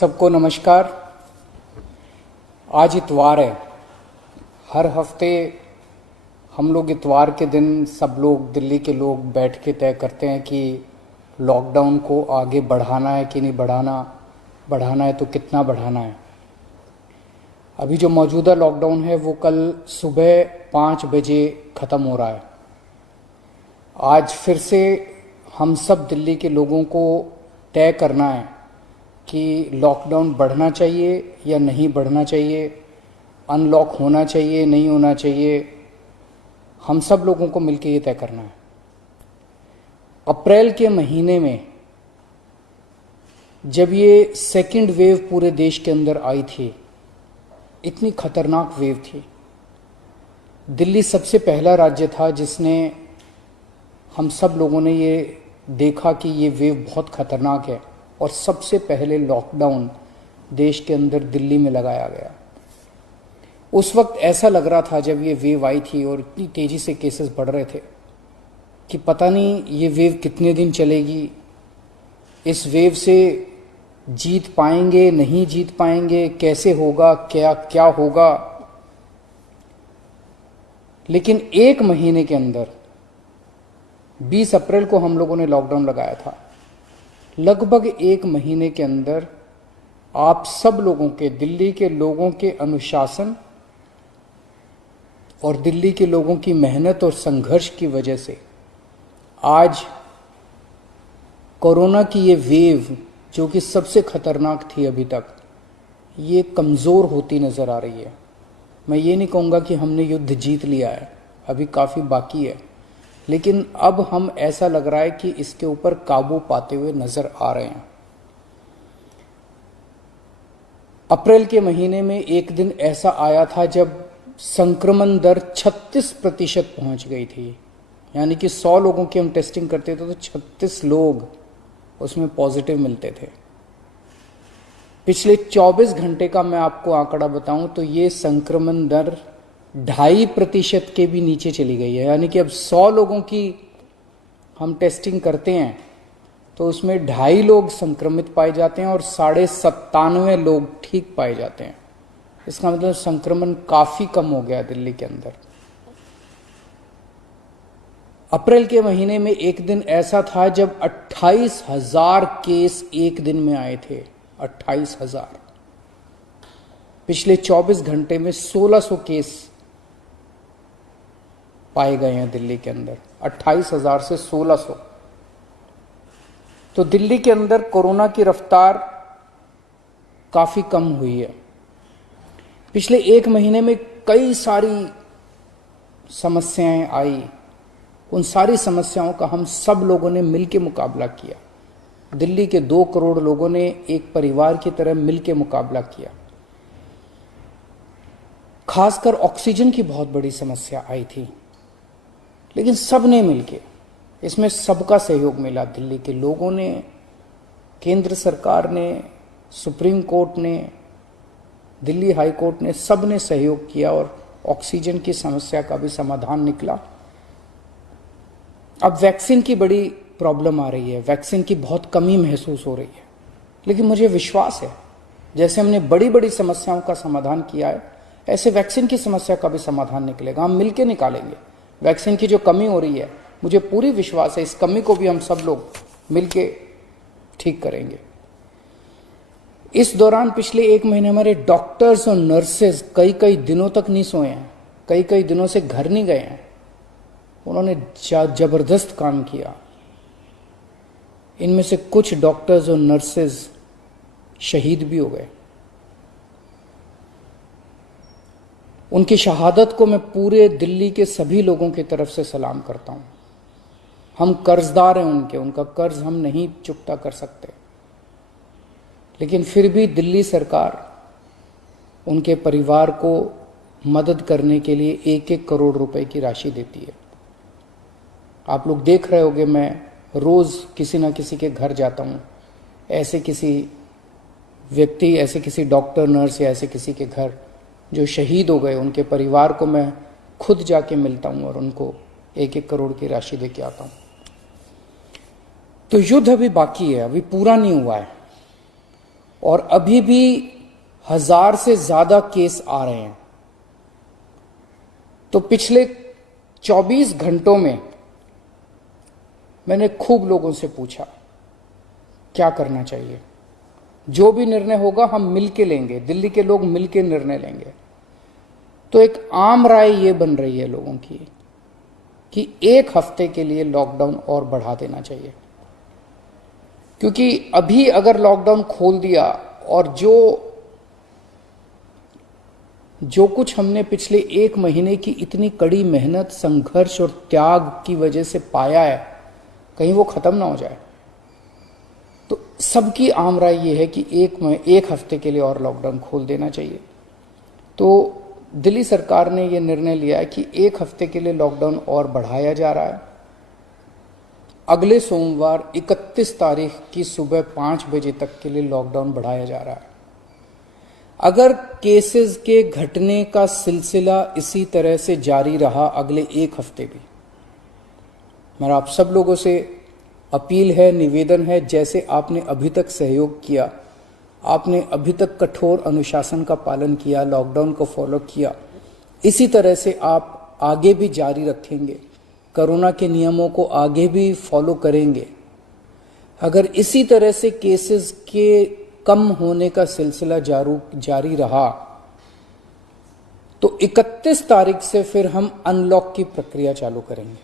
सबको नमस्कार। आज इतवार है। हर हफ्ते हम लोग इतवार के दिन सब लोग, दिल्ली के लोग बैठ के तय करते हैं कि लॉकडाउन को आगे बढ़ाना है कि नहीं बढ़ाना है तो कितना बढ़ाना है। अभी जो मौजूदा लॉकडाउन है वो कल सुबह 5 बजे ख़त्म हो रहा है। आज फिर से हम सब दिल्ली के लोगों को तय करना है कि लॉकडाउन बढ़ना चाहिए या नहीं बढ़ना चाहिए, अनलॉक होना चाहिए नहीं होना चाहिए। हम सब लोगों को मिलकर ये तय करना है। अप्रैल के महीने में जब ये सेकंड वेव पूरे देश के अंदर आई थी, इतनी खतरनाक वेव थी। दिल्ली सबसे पहला राज्य था जिसने, हम सब लोगों ने ये देखा कि ये वेव बहुत खतरनाक है और सबसे पहले लॉकडाउन देश के अंदर दिल्ली में लगाया गया। उस वक्त ऐसा लग रहा था जब ये वेव आई थी और इतनी तेजी से केसेस बढ़ रहे थे कि पता नहीं ये वेव कितने दिन चलेगी, इस वेव से जीत पाएंगे नहीं जीत पाएंगे, कैसे होगा, क्या क्या होगा। लेकिन एक महीने के अंदर 20 अप्रैल को हम लोगों ने लॉकडाउन लगाया था। लगभग एक महीने के अंदर आप सब लोगों के, दिल्ली के लोगों के अनुशासन और दिल्ली के लोगों की मेहनत और संघर्ष की वजह से आज कोरोना की ये वेव, जो कि सबसे खतरनाक थी अभी तक, ये कमज़ोर होती नज़र आ रही है। मैं ये नहीं कहूँगा कि हमने युद्ध जीत लिया है, अभी काफ़ी बाकी है, लेकिन अब हम, ऐसा लग रहा है कि इसके ऊपर काबू पाते हुए नजर आ रहे हैं। अप्रैल के महीने में एक दिन ऐसा आया था जब संक्रमण दर 36% पहुंच गई थी। यानी कि 100 लोगों की हम टेस्टिंग करते थे तो 36 लोग उसमें पॉजिटिव मिलते थे। पिछले 24 घंटे का मैं आपको आंकड़ा बताऊं तो ये संक्रमण दर 2.5% के भी नीचे चली गई है। यानी कि अब 100 लोगों की हम टेस्टिंग करते हैं तो उसमें 2.5 लोग संक्रमित पाए जाते हैं और 97.5 लोग ठीक पाए जाते हैं। इसका मतलब संक्रमण काफी कम हो गया दिल्ली के अंदर। अप्रैल के महीने में एक दिन ऐसा था जब 28,000 केस एक दिन में आए थे। 28,000। पिछले 24 घंटे में 1600 केस पाए गए हैं दिल्ली के अंदर। 28,000 से 1600। तो दिल्ली के अंदर कोरोना की रफ्तार काफी कम हुई है। पिछले एक महीने में कई सारी समस्याएं आई। उन सारी समस्याओं का हम सब लोगों ने मिलकर मुकाबला किया। दिल्ली के 2 करोड़ लोगों ने एक परिवार की तरह मिलकर मुकाबला किया। खासकर ऑक्सीजन की बहुत बड़ी समस्या आई थी, लेकिन सब ने मिलके, इसमें सबका सहयोग मिला। दिल्ली के लोगों ने, केंद्र सरकार ने, सुप्रीम कोर्ट ने, दिल्ली हाई कोर्ट ने, सब ने सहयोग किया और ऑक्सीजन की समस्या का भी समाधान निकला। अब वैक्सीन की बड़ी प्रॉब्लम आ रही है, वैक्सीन की बहुत कमी महसूस हो रही है, लेकिन मुझे विश्वास है जैसे हमने बड़ी बड़ी समस्याओं का समाधान किया है, ऐसे वैक्सीन की समस्या का भी समाधान निकलेगा। हम मिलकर निकालेंगे। वैक्सीन की जो कमी हो रही है, मुझे पूरी विश्वास है इस कमी को भी हम सब लोग मिलके ठीक करेंगे। इस दौरान पिछले एक महीने हमारे डॉक्टर्स और नर्सेज कई दिनों तक नहीं सोए हैं, कई दिनों से घर नहीं गए हैं। उन्होंने जबरदस्त काम किया। इनमें से कुछ डॉक्टर्स और नर्सेज शहीद भी हो गए। उनकी शहादत को मैं पूरे दिल्ली के सभी लोगों की तरफ से सलाम करता हूं। हम कर्जदार हैं उनके, उनका कर्ज हम नहीं चुकता कर सकते, लेकिन फिर भी दिल्ली सरकार उनके परिवार को मदद करने के लिए 1-1 करोड़ रुपए की राशि देती है। आप लोग देख रहे होंगे, मैं रोज किसी ना किसी के घर जाता हूं, ऐसे किसी व्यक्ति, ऐसे किसी डॉक्टर, नर्स या ऐसे किसी के घर जो शहीद हो गए, उनके परिवार को मैं खुद जाके मिलता हूं और उनको 1-1 करोड़ की राशि दे के आता हूं। तो युद्ध अभी बाकी है, अभी पूरा नहीं हुआ है। और अभी भी 1000 से ज्यादा केस आ रहे हैं। तो पिछले 24 घंटों में मैंने खूब लोगों से पूछा क्या करना चाहिए। जो भी निर्णय होगा हम मिलके लेंगे, दिल्ली के लोग मिलके निर्णय लेंगे। तो एक आम राय ये बन रही है लोगों की कि 1 हफ्ते के लिए लॉकडाउन और बढ़ा देना चाहिए, क्योंकि अभी अगर लॉकडाउन खोल दिया और जो कुछ हमने पिछले 1 महीने की इतनी कड़ी मेहनत, संघर्ष और त्याग की वजह से पाया है, कहीं वो खत्म ना हो जाए। तो सबकी आम राय ये है कि 1 हफ्ते के लिए और लॉकडाउन खोल देना चाहिए। तो दिल्ली सरकार ने यह निर्णय लिया है कि 1 हफ्ते के लिए लॉकडाउन और बढ़ाया जा रहा है। अगले सोमवार 31 तारीख की सुबह 5 बजे तक के लिए लॉकडाउन बढ़ाया जा रहा है। अगर केसेस के घटने का सिलसिला इसी तरह से जारी रहा अगले 1 हफ्ते भी, मेरा आप सब लोगों से अपील है, निवेदन है, जैसे आपने अभी तक सहयोग किया, आपने अभी तक कठोर अनुशासन का पालन किया, लॉकडाउन को फॉलो किया, इसी तरह से आप आगे भी जारी रखेंगे, कोरोना के नियमों को आगे भी फॉलो करेंगे। अगर इसी तरह से केसेस के कम होने का सिलसिला जारी रहा तो 31 तारीख से फिर हम अनलॉक की प्रक्रिया चालू करेंगे।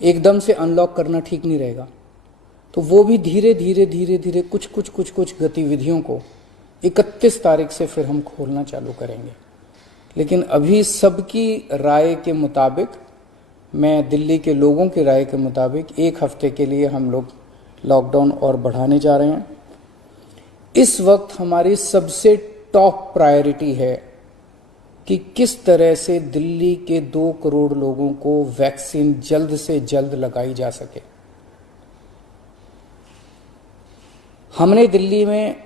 एकदम से अनलॉक करना ठीक नहीं रहेगा, तो वो भी धीरे धीरे कुछ गतिविधियों को 31 तारीख से फिर हम खोलना चालू करेंगे। लेकिन अभी सबकी राय के मुताबिक, मैं दिल्ली के लोगों की राय के मुताबिक 1 हफ्ते के लिए हम लोग लॉकडाउन और बढ़ाने जा रहे हैं। इस वक्त हमारी सबसे टॉप प्रायोरिटी है कि किस तरह से दिल्ली के 2 करोड़ लोगों को वैक्सीन जल्द से जल्द लगाई जा सके। हमने दिल्ली में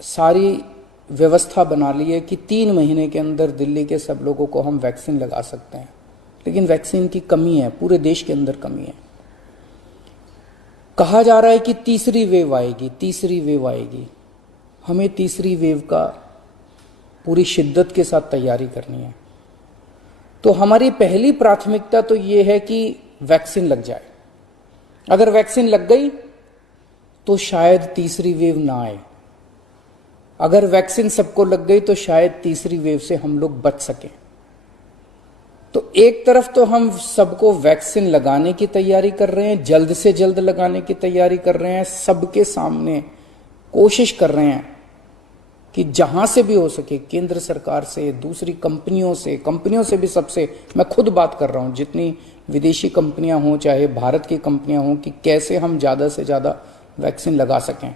सारी व्यवस्था बना ली है कि 3 महीने के अंदर दिल्ली के सब लोगों को हम वैक्सीन लगा सकते हैं, लेकिन वैक्सीन की कमी है, पूरे देश के अंदर कमी है। कहा जा रहा है कि तीसरी वेव आएगी। हमें तीसरी वेव का पूरी शिद्दत के साथ तैयारी करनी है। तो हमारी पहली प्राथमिकता तो ये है कि वैक्सीन लग जाए। अगर वैक्सीन लग गई तो शायद तीसरी वेव ना आए। अगर वैक्सीन सबको लग गई तो शायद तीसरी वेव से हम लोग बच सकें। तो एक तरफ तो हम सबको वैक्सीन लगाने की तैयारी कर रहे हैं, जल्द से जल्द लगाने की तैयारी कर रहे हैं, सबके सामने कोशिश कर रहे हैं कि जहां से भी हो सके, केंद्र सरकार से, दूसरी कंपनियों से भी, सबसे मैं खुद बात कर रहा हूं, जितनी विदेशी कंपनियां हों चाहे भारत की कंपनियां हों, कि कैसे हम ज्यादा से ज्यादा वैक्सीन लगा सकें।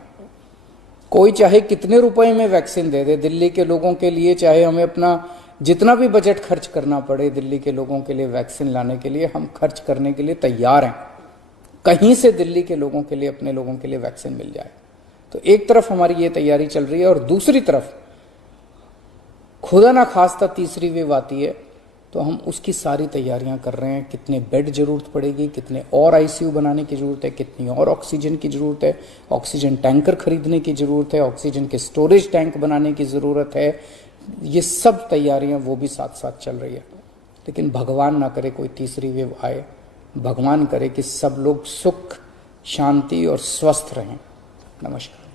कोई चाहे कितने रुपए में वैक्सीन दे दे दिल्ली के लोगों के लिए, चाहे हमें अपना जितना भी बजट खर्च करना पड़े दिल्ली के लोगों के लिए वैक्सीन लाने के लिए, हम खर्च करने के लिए तैयार हैं। कहीं से दिल्ली के लोगों के लिए, अपने लोगों के लिए वैक्सीन मिल जाए। तो एक तरफ हमारी ये तैयारी चल रही है और दूसरी तरफ खुदा ना खास्ता तीसरी वेव आती है तो हम उसकी सारी तैयारियां कर रहे हैं। कितने बेड जरूरत पड़ेगी, कितने और आईसीयू बनाने की जरूरत है, कितनी और ऑक्सीजन की जरूरत है, ऑक्सीजन टैंकर खरीदने की जरूरत है, ऑक्सीजन के स्टोरेज टैंक बनाने की जरूरत है। ये सब तैयारियां वो भी साथ साथ चल रही है। लेकिन भगवान ना करे कोई तीसरी वेव आए, भगवान करे कि सब लोग सुख, शांति और स्वस्थ रहें। नमस्कार।